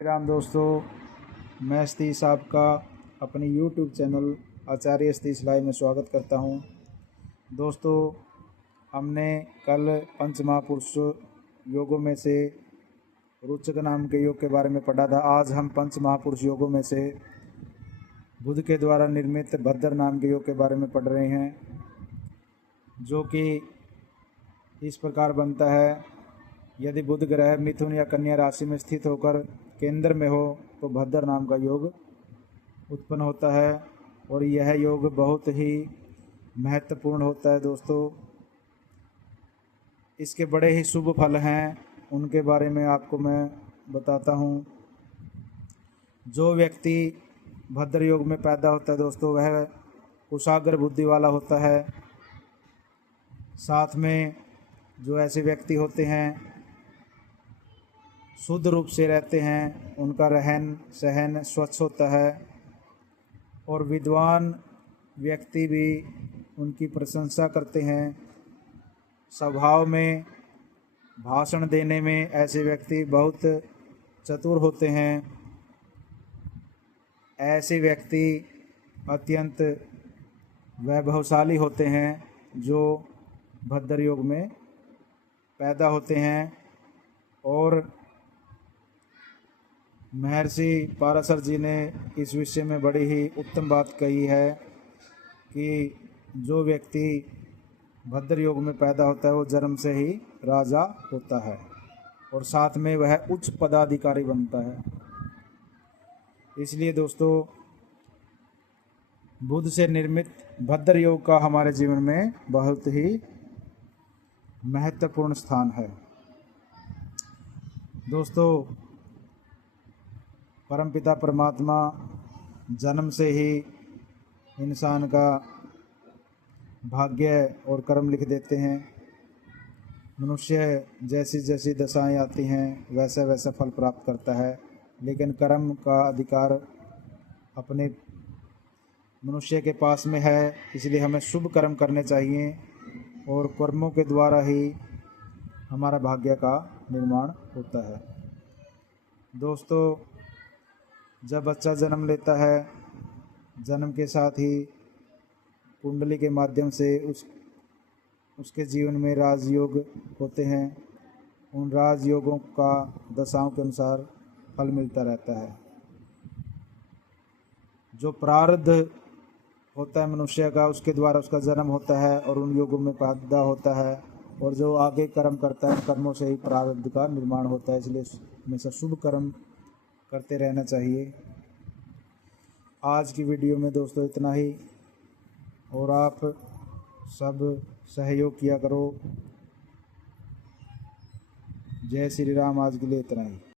राम दोस्तों, मैं सतीश आपका अपनी यूट्यूब चैनल आचार्य सतीश लाइव में स्वागत करता हूं। दोस्तों, हमने कल पंच महापुरुष योगों में से रोचक नाम के योग के बारे में पढ़ा था। आज हम पंच महापुरुष योगों में से बुध के द्वारा निर्मित भद्र नाम के योग के बारे में पढ़ रहे हैं, जो कि इस प्रकार बनता है। यदि बुध ग्रह मिथुन या कन्या राशि में स्थित होकर केंद्र में हो तो भद्र नाम का योग उत्पन्न होता है और यह योग बहुत ही महत्वपूर्ण होता है। दोस्तों, इसके बड़े ही शुभ फल हैं, उनके बारे में आपको मैं बताता हूँ। जो व्यक्ति भद्र योग में पैदा होता है दोस्तों, वह कुशाग्र बुद्धि वाला होता है। साथ में जो ऐसे व्यक्ति होते हैं शुद्ध रूप से रहते हैं, उनका रहन सहन स्वच्छ होता है और विद्वान व्यक्ति भी उनकी प्रशंसा करते हैं। स्वभाव में भाषण देने में ऐसे व्यक्ति बहुत चतुर होते हैं। ऐसे व्यक्ति अत्यंत वैभवशाली होते हैं जो भद्र योग में पैदा होते हैं। और महर्षि पाराशर जी ने इस विषय में बड़ी ही उत्तम बात कही है कि जो व्यक्ति भद्र योग में पैदा होता है वो जन्म से ही राजा होता है और साथ में वह उच्च पदाधिकारी बनता है। इसलिए दोस्तों, बुध से निर्मित भद्र योग का हमारे जीवन में बहुत ही महत्वपूर्ण स्थान है। दोस्तों, परमपिता परमात्मा जन्म से ही इंसान का भाग्य और कर्म लिख देते हैं। मनुष्य जैसी जैसी दशाएं आती हैं वैसा वैसा फल प्राप्त करता है, लेकिन कर्म का अधिकार अपने मनुष्य के पास में है। इसलिए हमें शुभ कर्म करने चाहिए और कर्मों के द्वारा ही हमारा भाग्य का निर्माण होता है। दोस्तों, जब बच्चा जन्म लेता है, जन्म के साथ ही कुंडली के माध्यम से उसके जीवन में राजयोग होते हैं। उन राजयोगों का दशाओं के अनुसार फल मिलता रहता है। जो प्रारब्ध होता है मनुष्य का, उसके द्वारा उसका जन्म होता है और उन योगों में पैदा होता है। और जो आगे कर्म करता है, कर्मों से ही प्रारब्ध का निर्माण होता है। इसलिए हमेशा शुभ कर्म करते रहना चाहिए। आज की वीडियो में दोस्तों इतना ही, और आप सब सहयोग किया करो। जय श्री राम। आज के लिए इतना ही।